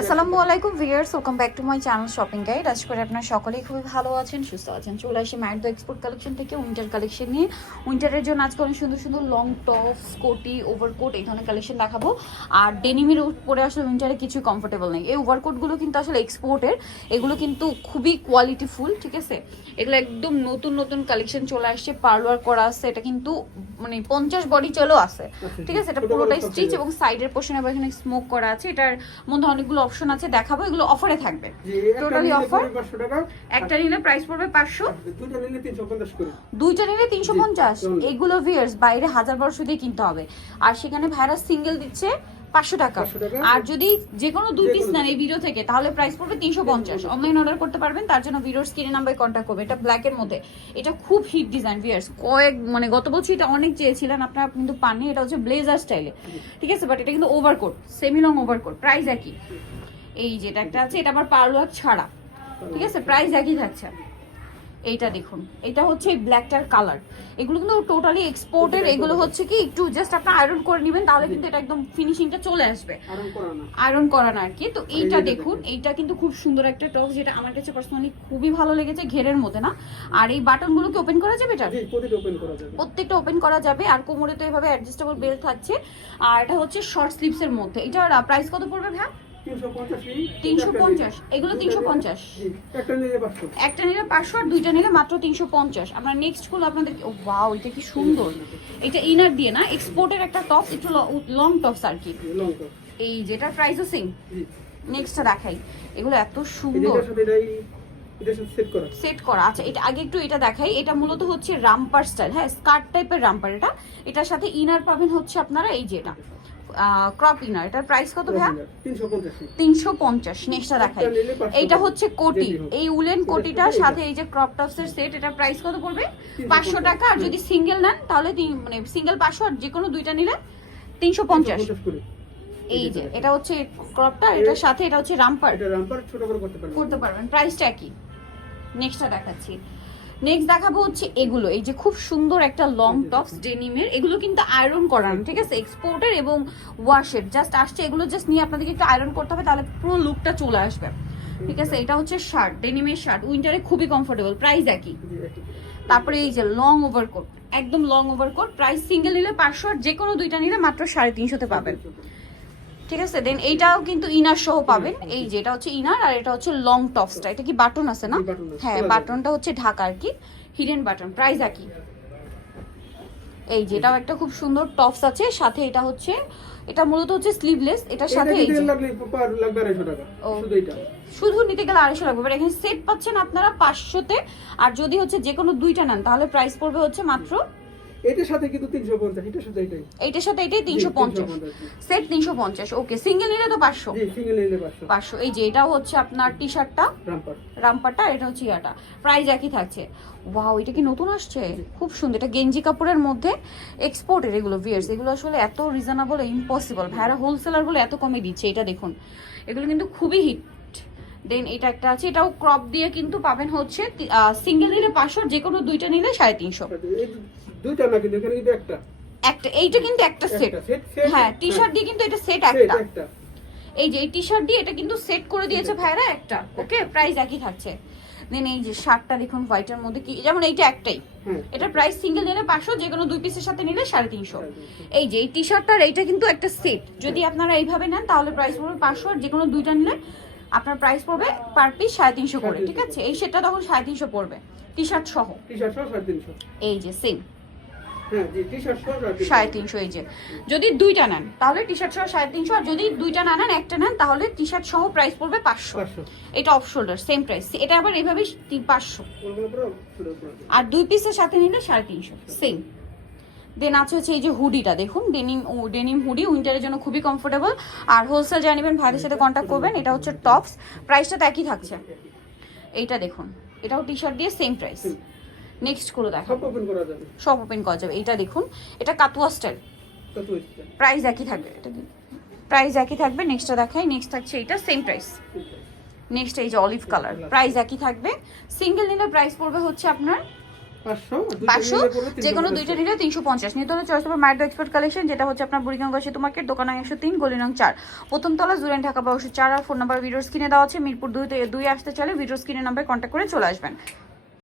আসসালামু আলাইকুম viewers, welcome back to my channel shopping guide. আশা করি আপনারা সকলেই খুবই ভালো আছেন, সুস্থ আছেন। চলে আসি মায়ের দো এক্সপোর্ট কালেকশন থেকে উইন্টার কালেকশন নিয়ে। উইন্টারের জন্য আজকে অনেক সুন্দর সুন্দর লং টপস, কোটি, ওভারকোট এই ধরনের কালেকশন দেখাবো। আর ডেনিমের পরে আসলে উইন্টারে কিছু কমফোর্টেবল নেই। এই ওভারকোটগুলো কিন্তু আসলে এক্সপোর্টের, এগুলো কিন্তু খুবই কোয়ালিটিফুল, ঠিক আছে। এগুলো একদম নতুন নতুন কালেকশন চলে আসছে, পার্লার করা আছে। এটা কিন্তু মানে 50 বডি চলেও আছে, ঠিক আছে। এটা পুরোটাই স্টিচ এবং সাইডের পোর্শনে আবার এখানে স্মোক করা আছে। এটার মধ্যে অনেকগুলো অপশন আছে, দেখাবো। এগুলো অফারে থাকবে, টোটালি অফার। একটা নিলে প্রাইস পড়বে 500, দুইটা নিলে 350। এগুলো ভিউয়ার্স বাইরে 1000-1200 দিয়ে কিনতে হবে, আর সেখানে ভাইরা সিঙ্গেল দিচ্ছে 500 টাকা। আর যদি যে কোনো দুই পিস নেন এই ভিডিও থেকে, তাহলে প্রাইস পড়বে 350। অনলাইন অর্ডার করতে পারবেন, তার জন্য ভিডিওর স্ক্রিনে নাম্বারে কন্ট্যাক্ট করবে। এটা ব্ল্যাকের মধ্যে, এটা খুব হিট ডিজাইন ভিউয়ার্স। মানে গত বছর এটা অনেক চেয়েছিলেন আপনারা, কিন্তু পাননি। এটা হচ্ছে ব্লেজার স্টাইলে, ঠিক আছে। বাট এটা কিন্তু overcoat, semi long overcoat, price একই। এই যেটা একটা আছে, এটা আবার পার্লার ছাড়া, ঠিক আছে, প্রাইস একই থাকছে। এইটা দেখুন, এটা হচ্ছে ব্ল্যাকটার কালার। এগুলো কিন্তু টোটালি এক্সপোর্টের। এগুলো হচ্ছে কি একটু জাস্ট আপনি আয়রন করে নেবেন, তাহলে কিন্তু এটা একদম ফিনিশিংটা চলে আসবে। আয়রন করা না আর কি। তো এইটা দেখুন, এইটা কিন্তু খুব সুন্দর একটা টপ, যেটা আমার কাছে পার্সোনালি খুবই ভালো লেগেছে। ঘেরের মধ্যে না, আর এই বাটনগুলো কি ওপেন করা যাবে? এটা প্রত্যেকটা ওপেন করা যাবে। আর কোমরে তো এভাবে অ্যাডজাস্টেবল বেল্ট থাকছে। আর এটা হচ্ছে শর্ট স্লিভসের মধ্যে। এটার প্রাইস কত পড়বে ভাই? 350। এগুলো 350, একটা নিলে 500 আর দুইটা নিলে মাত্র 350। আমরা নেক্সট গুলো আপনাদের, ওয়াও এটা কি সুন্দর। এটা ইনার দিয়ে না, এক্সপোর্টের একটা টপস, একটু লং টপস আর কি। এই যেটার প্রাইসও সেম। নেক্সটটা দেখাই, এগুলো এত সুন্দর সেট করা। আচ্ছা, এটা আগে একটু এটা দেখাই। এটা মূলত হচ্ছে রাম্পার স্টাইল, হ্যাঁ, স্কার্ট টাইপের রাম্পার। এটার সাথে ইনার পাবেন হচ্ছে আপনারা এই যেটা ক্রপ ইনার। এটার প্রাইস কত ভাইয়া? 350। নেক্সটটা দেখাই, এইটা হচ্ছে কোটি। এই উলেন কোটিটার সাথে এই যে ক্রপ টপসের সেট, এটার প্রাইস কত পড়বে? 500 টাকা। আর যদি সিঙ্গেল নেন তাহলে মানে সিঙ্গেল 500, আর যে কোনো দুইটা নিলে 350। এই যে এটা হচ্ছে ক্রপটা, এটার সাথে এটা হচ্ছে রাম্পার, ছোট করে করতে পারবেন, প্রাইসটা একই। নেক্সটটা দেখাচ্ছি। নেক্সট দেখাবো হচ্ছে এগুলো, এই যে খুব সুন্দর একটা লং টপস ডেনিমের। এগুলো কিন্তু আয়রন করানো, ঠিক আছে, এক্সপোর্টের এবং ওয়াশের জাস্ট আসছে। এগুলো জাস্ট নিয়ে আপনাদেরকে একটু আয়রন করতে হবে, তাহলে পুরো লুকটা চলে আসবে, ঠিক আছে। এটা হচ্ছে শার্ট, ডেনিমের শার্ট, উইন্টারে খুবই কমফোর্টেবল, প্রাইস একই। তারপরে এই যে লং ওভারকোট, একদম লং ওভারকোট, প্রাইস সিঙ্গেল নিলে 500, আর যে কোনো দুইটা নিলে মাত্র 350 পাবেন, ঠিক আছে। দেন এইটাও কিন্তু ইনার সহ পাবেন। এই যে এটা হচ্ছে ইনার, আর এটা হচ্ছে লং টপসটা। এটা কি বাটন আছে না? হ্যাঁ, বাটনটা হচ্ছে ঢাকা আর কি, হিডেন বাটন, প্রাইস একই। এই যে এটাও একটা খুব সুন্দর টপস আছে সাথে। এটা হচ্ছে, এটা মূলত হচ্ছে স্লিভলেস। এটার সাথে এই যে শুধু নিতে গেলে 250 লাগবে, বাট এখানে সেট পাচ্ছেন আপনারা 500-তে। আর যদি হচ্ছে যে কোনো দুইটা নেন, তাহলে প্রাইস পড়বে হচ্ছে মাত্র, এটার সাথে কিন্তু 350, এটার সাথে এটাই 350, সেট 350। ওকে, সিঙ্গেল নিলে তো 500। জি, সিঙ্গেল নিলে 500। এই যে এটাও হচ্ছে আপনার টি শার্টটা, রামপারটা, এটা হচ্ছে ইয়াটা, প্রাইস একই থাকছে। ওয়াও, এটা কি নতুন আসছে, খুব সুন্দর। এটা গেঞ্জি কাপড়ের মধ্যে, এক্সপোর্টের। এগুলো ভিউয়ার্স, এগুলো আসলে এত রিজনেবল, ইম্পসিবল। ভাইরা হোলসেলার বলে এত কমে দিচ্ছে। এটা দেখুন, এগুলো কিন্তু খুবই হিট। দেন এটা একটা আছে, এটাও ক্রপ দিয়ে কিন্তু পাবেন হচ্ছে সিঙ্গেল নিলে 500, যে কোনো দুইটা নিলে 350। দুইটা না, কিন্তু এখানে কিন্তু একটা, এইটা কিন্তু একটা সেট, হ্যাঁ, টি শার্ট দিয়ে কিন্তু এটা সেট একটা। এই যে এই টি শার্ট দিয়ে এটা কিন্তু সেট করে দিয়েছে ভাইরা একটা। ওকে, প্রাইস একই থাকছে। দেন এই যে শার্টটা দেখুন, হোয়াইটের মধ্যে, কি যেমন এইটা একটাই, এটা প্রাইস সিঙ্গেল নিলে 500, যে কোনো দুই পিসের সাথে নিলে 350। এই যে এই টি শার্টটার এইটা কিন্তু একটা সেট, যদি আপনারা এইভাবে নেন তাহলে প্রাইস পড়বে 500, আর যে কোনো দুইটা নিলে আপনার প্রাইস পড়বে পার পিস 350 করে, ঠিক আছে। এই সেটটা তখন 350 পড়বে, টি শার্ট সহ। 350। এই যে সেম, হ্যাঁ জি, টি শার্ট সহ 350। এই যে যদি দুইটা নেন তাহলে টি শার্ট সহ 350, আর যদি দুইটা না নেন, একটা নেন, তাহলে টি শার্ট সহ প্রাইস পড়বে 500। এটা অফ শোল্ডার, সেম প্রাইস। এটা আবার এভাবে 500, আর দুই পিসের সাথে নিলে 350, সেম। দেন আছে হচ্ছে এই যে হুডিটা দেখুন, ডেনিম হুডি, উইন্টারের জন্য খুবই কমফোর্টেবল। আর হোলসেল যারা নেবেন ভাইদের সাথে কন্ট্যাক্ট করবেন। এটা হচ্ছে টপস, প্রাইসটা তো একই থাকছে। এইটা দেখুন, এটাও টি শার্ট দিয়ে সেম প্রাইস। নেক্সট গুলো দেখো, সব ওপেন করা যাবে। এটা দেখুন, এটা কাতুয়া স্টাইল, প্রাইস একই থাকবে, এটা প্রাইস একই থাকবে। নেক্সটটা দেখাই, নেক্সট থাকছে এটা, সেম প্রাইস। নেক্সট এই যে অলিভ কালার, প্রাইস একই থাকবে। সিঙ্গেল নিলে প্রাইস পড়বে হচ্ছে আপনার 500 আর দুইটা 500 নিলে পরে যে কোনো 350 দুইটা নিলে 350 নিতে হলে চয়েস হবে মাইড এক্সপোর্ট কালেকশন, যেটা হচ্ছে আপনার বুড়িগঙ্গা সেতু মার্কেট, দোকান নং 103, গলি নং 4, প্রথম তলা, জুরাইন, ঢাকা 1204। আর ফোন নাম্বার ভিডিওস কিনে দেওয়া আছে। মিরপুর 2 আসতে চাইলে ভিডিওস কিনে নাম্বারে কন্ট্যাক্ট করে চলে আসবেন।